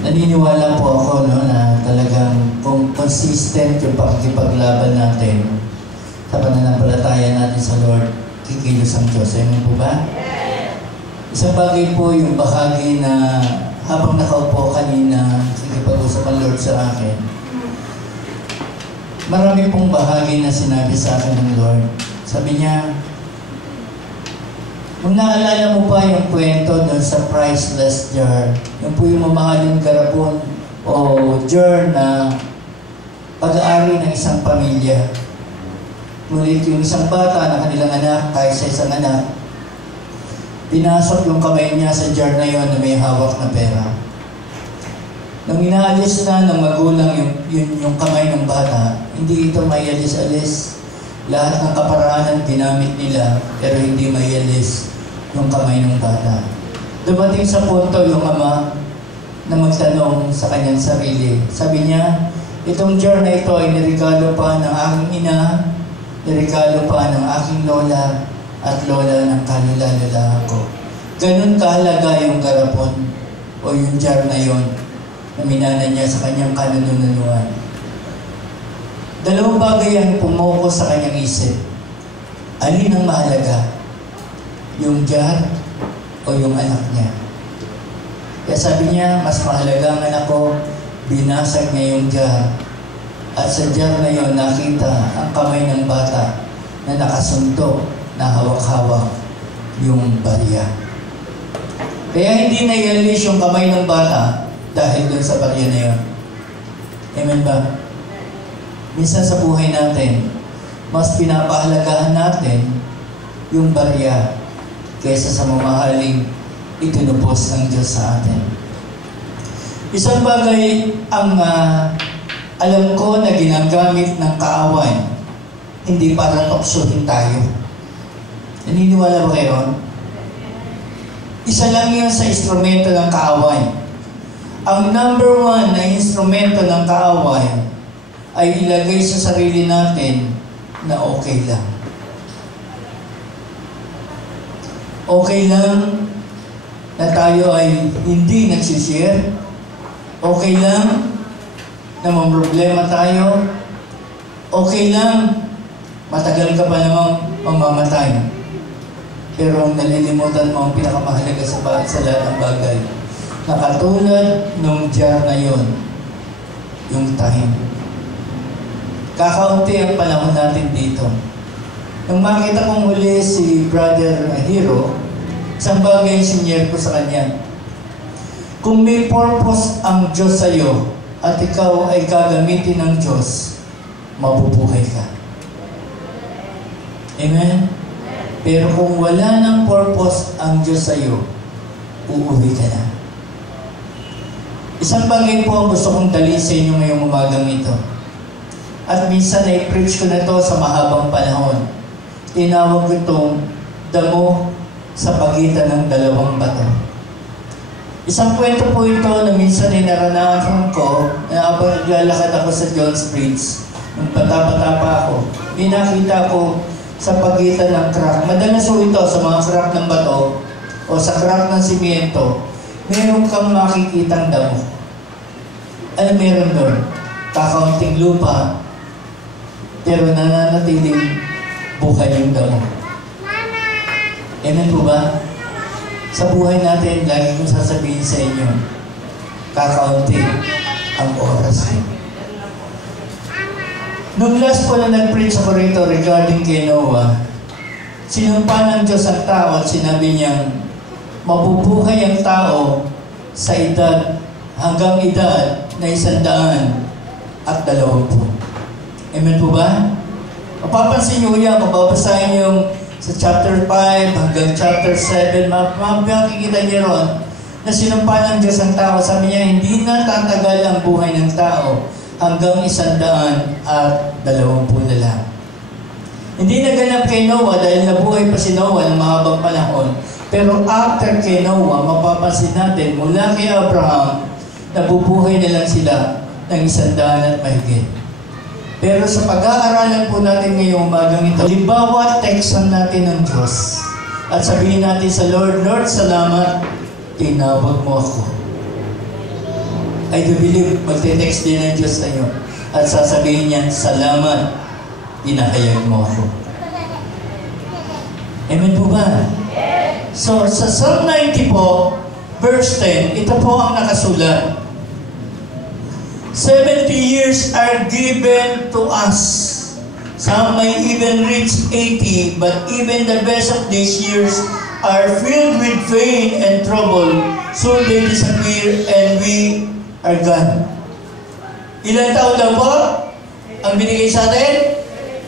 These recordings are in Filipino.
Naniniwala po ako na talagang kung consistent yung pakikipaglaban natin sa pananampalataya natin sa Lord, kikilos ang Diyos. Amen po ba? Isang bagay po yung bahagi na habang nakaupo kanina, nakikipag-usap ang Lord sa akin. Marami pong bahagi na sinabi sa akin ng Lord. Sabi niya, kung naalala mo pa yung kwento doon sa priceless jar, yung po yung mamahaling garapon o jar na pag-aari ng isang pamilya. Ngunit yung isang bata na kanilang anak, kahit sa isang anak, pinasok yung kamay niya sa jar na yon na may hawak na pera. Nung inaalis na ng magulang yung kamay ng bata, hindi ito maialis-alis. Lahat ng kaparaanan ginamit nila, pero hindi maialis yung kamay ng bata. Dumating sa punto yung ama na magtanong sa kanyang sarili. Sabi niya, itong jar na ito ay nirigalo pa ng aking ina, nirigalo pa ng aking lola, at lola ng kalula-lula ko. Ganun kahalaga yung garapon o yung jar na yon na minana niya sa kanyang kanununuan. Dalawang bagay ang pumoko sa kanyang isip. Alin ang mahalaga? Yung jar o yung anak niya? Kaya sabi niya, mas mahalaga ang anak ko, binasag niya yung jar. At sa jar na yon nakita ang kamay ng bata na nakasuntok, na hawak-hawak yung barya. Kaya hindi naialis yung kamay ng bata dahil doon sa barya na yon. Amen ba? Minsan sa buhay natin, mas pinapahalagahan natin yung barya kaysa sa mamahaling itinupos ng Diyos sa atin. Isang bagay ang alam ko na ginagamit ng kaaway, hindi para tuksohin tayo. Naniniwala ba kayo? Isa lang yun sa instrumento ng kaaway. Ang number one na instrumento ng kaaway ay ilagay sa sarili natin na okay lang. Okay lang na tayo ay hindi nagsishare. Okay lang na mamroblema tayo. Okay lang matagal ka pa namang mamamatay. Pero ang nalilimutan mo ang pinakamahalaga sa lahat ng bagay. Na katulad nung jar na yon, yung time. Kakaunti ang panahon natin dito. Nung makita kong huli si Brother Hero, isang bagay yung sinyer ko sa kanya. Kung may purpose ang Diyos sa iyo at ikaw ay gagamitin ng Diyos, mabubuhay ka. Amen? Pero kung wala ng purpose ang Diyos sa iyo, uuwi ka na. Isang bagay po ang gusto kong dalhin sa inyo ngayong umagang ito. At minsan na-preach ko na ito sa mahabang panahon. Tinawag ko itong damo sa pagitan ng dalawang bato. Isang kwento po ito na minsan ay naranasan ko na habang naglalakad ako sa John's Bridge, nung bata-bata pa ako, nakita ko sa pagitan ng crack. Madalas po ito sa mga crack ng bato o sa crack ng simyento, meron kang makikitang damo. Ano meron doon? Kakaunting lupa, pero nananatiling buhay yung damo. Amen po ba? Sa buhay natin, lagi kong sasabihin sa inyo, kakaunti ang oras. Nung last po na nag-preach ako rito regarding kay Noah, sinumpa ng Diyos ang tao at sinabi niyang, mabubuhay ang tao sa edad hanggang edad na 120. Amen po ba? Mapapansin niyo yan, mababasahin niyo yung sa chapter 5 hanggang chapter 7, makikita niyo ron na sinumpa ng Diyos ang tao. Sabi niya, hindi na tatagal ang buhay ng tao hanggang 120 na lang. Hindi naganap kay Noah dahil nabuhay pa si Noah ng mahabang panahon. Pero after kay Noah, mapapansin natin, mula kay Abraham, nabubuhay na lang sila ng 100 at mahigit. Pero sa pag-aaralan po natin ngayong umagang ito, halimbawa, tekstan natin ng Diyos. At sabihin natin sa Lord, Lord, salamat, tinawag mo ako. I do believe magte-text din ng Diyos sa iyo at sasabihin niya, salamat, pinahayag mo ako. Amen po ba? So, sa Psalm 90 po, verse 10, ito po ang nakasulat. 70 years are given to us. Some may even reach 80, but even the best of these years are filled with pain and trouble. So they disappear and we are gone. Ilang taon daw po ang binigay sa atin?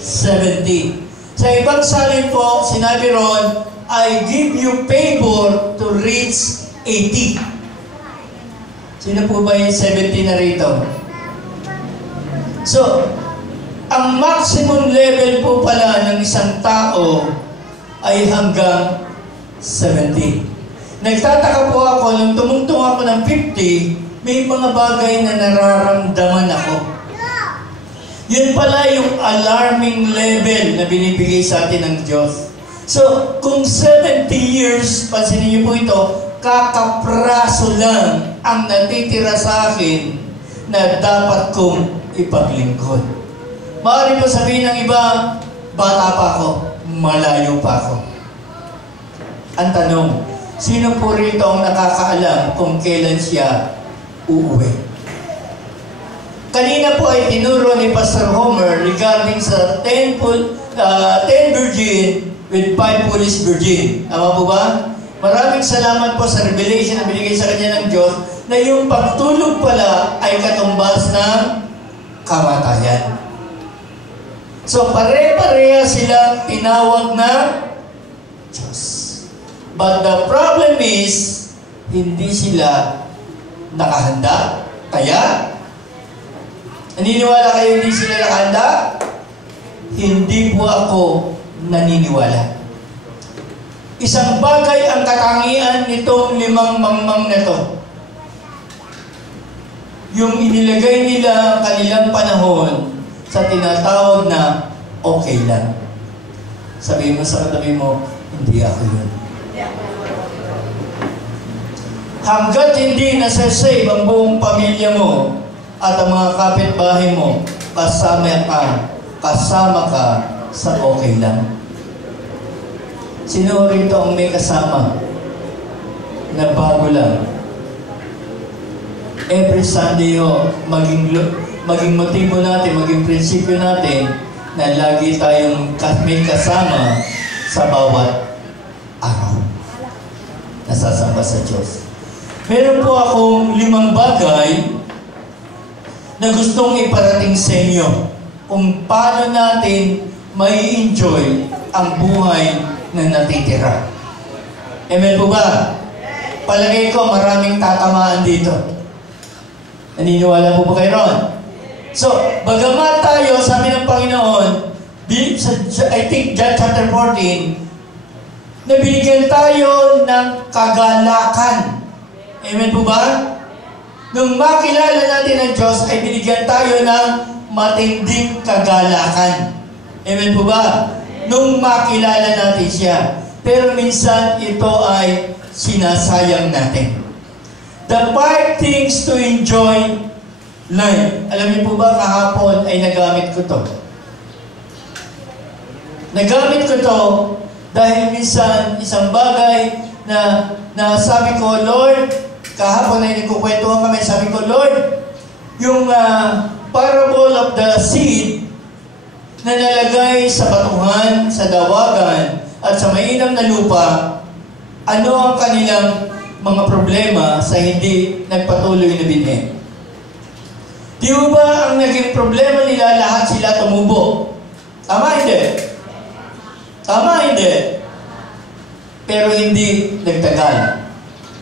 70. Sa ibang salin po, sinabi ron, I give you favor to reach 80. Sino po ba yung 70 na rito? So, ang maximum level po pala ng isang tao ay hanggang 70. Nagtataka po ako, nung tumungtong ako ng 50, may mga bagay na nararamdaman ako. Yun pala yung alarming level na binibigay sa atin ng Diyos. So, kung 70 years, pansinin niyo po ito, kakapraso lang ang natitira sa akin na dapat kong ipaglingkod. Maaari po sabihin ng iba, bata pa ako, malayo pa ako. Ang tanong, sino po rito ang nakakaalam kung kailan siya uuwi? Kanina po ay tinuro ni Pastor Homer regarding sa 10 virgin with 5 foolish virgin. Tama po ba? Maraming salamat po sa revelation na binigay sa kanya ng Diyos na yung pagtulog pala ay katumbas ng kamatayan. So, pare-pareha silang tinawag na Diyos. But the problem is, hindi sila nakahanda. Kaya, naniniwala kayo hindi sila nakahanda? Hindi po ako naniniwala. Isang bagay ang katangian nitong 5 mangmang na to. Yung inilagay nila ang kanilang panahon sa tinatawag na okay lang. Sabihin mo sa katabi mo, hindi ako yun. Hanggat hindi nasa-save ang buong pamilya mo at ang mga kapitbahay mo, kasama ka sa okay lang. Sino rito ang may kasama na bago lang? Every Sunday maging motibo natin, maging prinsipyo natin na lagi tayong may kasama sa bawat araw. Nasasamba sa Diyos. Meron po akong 5 bagay na gustong iparating sa inyo kung paano natin may enjoy ang buhay na natitira. Amen po ba? Palagay ko maraming tatamaan dito. Naniniwala po ba kayo ron? So, bagamat tayo, sabi ng Panginoon, I think John chapter 14, na binigyan tayo ng kagalakan. Amen po ba? Nung makilala natin ang Diyos, ay binigyan tayo ng matinding kagalakan. Amen po ba? Nung makilala natin siya. Pero minsan, ito ay sinasayang natin. The 5 things to enjoy life. Alam niyo po ba, kahapon ay nagamit ko to. Nagamit ko to dahil minsan isang bagay na sabi ko, Lord, kahapon ay nagkukwentuhan kami, sabi ko, Lord, yung parable of the seed na nalagay sa batuhan, sa dawagan, at sa mainam na lupa, ano ang kanilang mga problema sa hindi nagpatuloy na binhi? Di ba ang naging problema nila, lahat sila tumubo? Tama, hindi? Tama, hindi? Pero hindi nagtagal.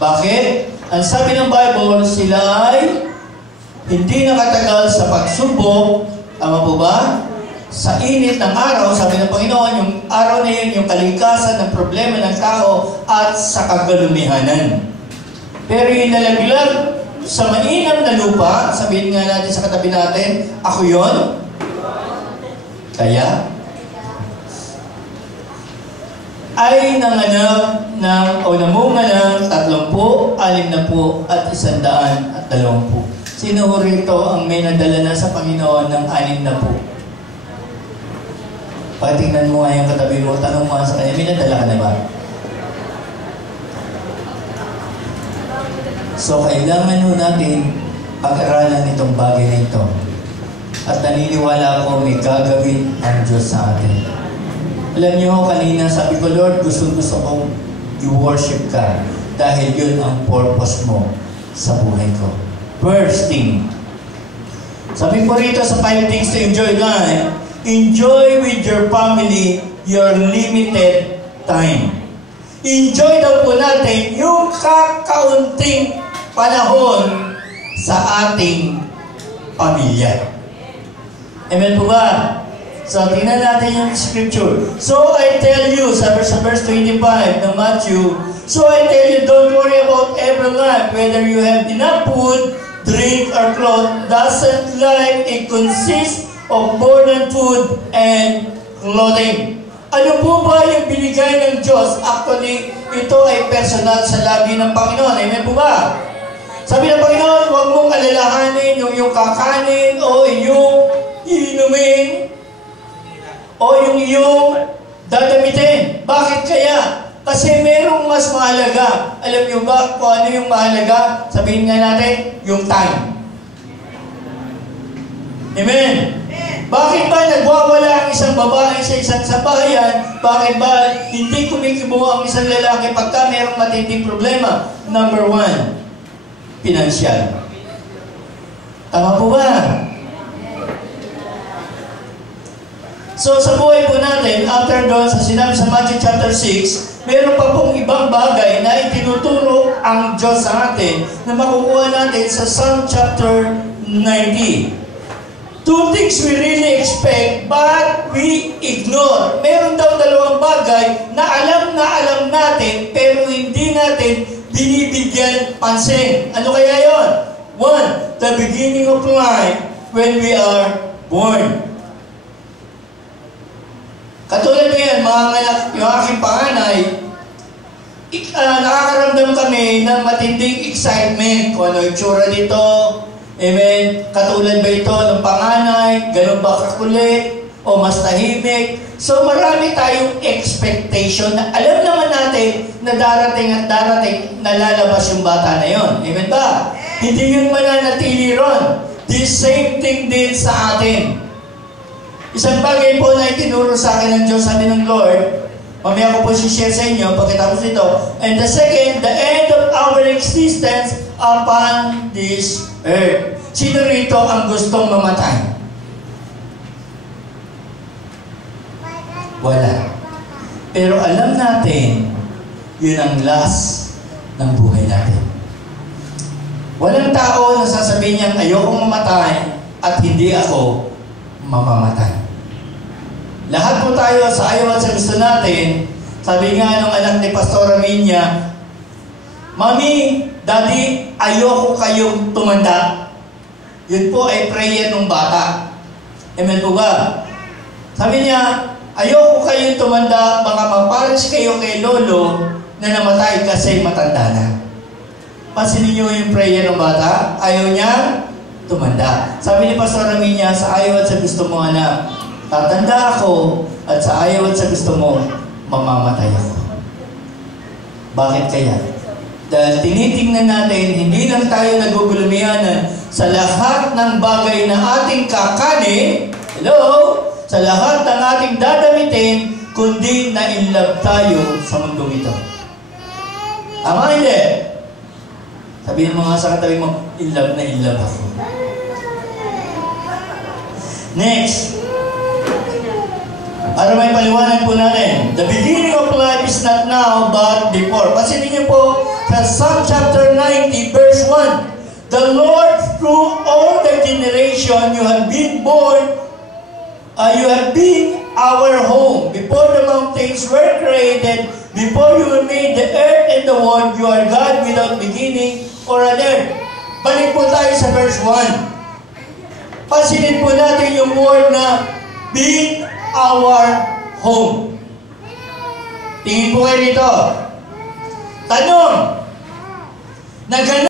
Bakit? Ang sabi ng Bible, sila ay hindi nakatagal sa pagsubok. Tama po ba? Sa init ng araw, sabi ng Panginoon, yung araw na yun, yung kalikasan ng problema ng tao at sa kagalumihanan. Pero yung nalaglag sa mainam na lupa, sabihin nga natin sa katabi natin, ako yun? Kaya, ay nanganak ng, o namunga ng 30, 60 at 120. Sino rito ang may nadala na sa Panginoon ng 6 na po? Patingnan mo nga yung katabi mo, tanong mo sa kanya, may nadala ka na ba? So, kailangan mo natin pag-aralan itong bagay na ito. At naniniwala ako may gagawin ang Diyos sa atin. Alam niyo, kanina sabi ko, Lord, gusto kong i-worship ka dahil yun ang purpose mo sa buhay ko. First thing. Sabi ko rito sa 5 things to enjoy life, enjoy with your family your limited time. Enjoy daw po natin yung kakaunting panahon sa ating pamilya. Amen po ba? So, tingnan natin yung scripture. So, I tell you, sa verse 25 ng Matthew, so I tell you, don't worry about every life, whether you have enough food, drink, or clothes. Doesn't life consist of more than food and clothing? Ano po ba yung binigay ng Diyos? Actually, ito ay personal sa labi ng Panginoon. Amen po ba? Sabi ng Panginoon, huwag mong alalahanin yung kakanin o yung iinumin o yung iyong dadamitin. Bakit kaya? Kasi merong mas mahalaga. Alam niyo ba kung ano yung mahalaga? Sabihin nga natin, yung time. Amen? Bakit ba nagwawala ang isang babae sa isang sabayan? Bakit ba hindi kumikibo ang isang lalaki pagka merong matinding problema? Number 1, pinansyal. Tama po ba? So sa buhay po natin, after doon, sa sinabi sa Matthew chapter 6, meron pa pong ibang bagay na itinuturo ang Diyos sa atin na makukuha natin sa Psalm chapter 90. 2 things we really expect but we ignore. Meron daw 2 bagay na alam natin pero hindi natin binibigyan pansin. Ano kaya yon? 1, the beginning of life when we are born. Katulad ngayon, mga anak, yung aking panganay, nakakaramdam kami ng matinding excitement kung ano yung tsura dito. Amen? Katulad ba ito ng panganay? Ganun ba kakulit? O mas tahimik? So marami tayong expectation na alam naman natin na darating at darating nalalabas yung bata na yon. Amen ba? Hindi yun mananatili ron. The same thing din sa atin. Isang bagay po na itinuro sa akin ng Diyos, sabi ng Lord, mamaya ko po si-share sa inyo pagkatapos nito. And the second, the end of our existence upon this earth. Sino rito ang gustong mamatay? Wala. Pero alam natin, yun ang last ng buhay natin. Walang tao na sasabihin niyang ayokong mamatay at hindi ako mamamatay. Lahat po tayo sa ayaw at sa gusto natin. Sabi nga nung anak ni Pastor Aminya, Mami, Daddy, ayoko kayong tumanda. Yun po ay prayer ng bata. Amen po ba? Sabi niya, ayoko kayong tumanda, baka maparis kayo kay Lolo na namatay kasi matanda na. Pansinin niyo yung prayer ng bata, ayaw niya tumanda. Sabi ni Pastor Aminya, sa ayaw at sa gusto mo, anak, tatanda ako at sa ayaw at sa gusto mo, mamamatay ako. Bakit kaya? Dahil tinitingnan natin, hindi lang tayo nagugulumianan sa lahat ng bagay na ating kakanin, hello, sa lahat ng ating dadamitin, kundi na-inlove tayo sa mundong ito. Tama hindi? Sabihin mo nga sa katabi mo, inlove na inlove ako. Next. Para may paliwanag po natin, the beginning of life is not now but before. Pansinin niyo po sa Psalm chapter 90 verse 1. The Lord, through all the generation you have been born, you have been our home. Before the mountains were created, before you made the earth and the world, you are God without beginning or an end. Balik po tayo sa verse 1. Pansinin po natin yung word na being our home. Tingin po kayo dito. Tanong, na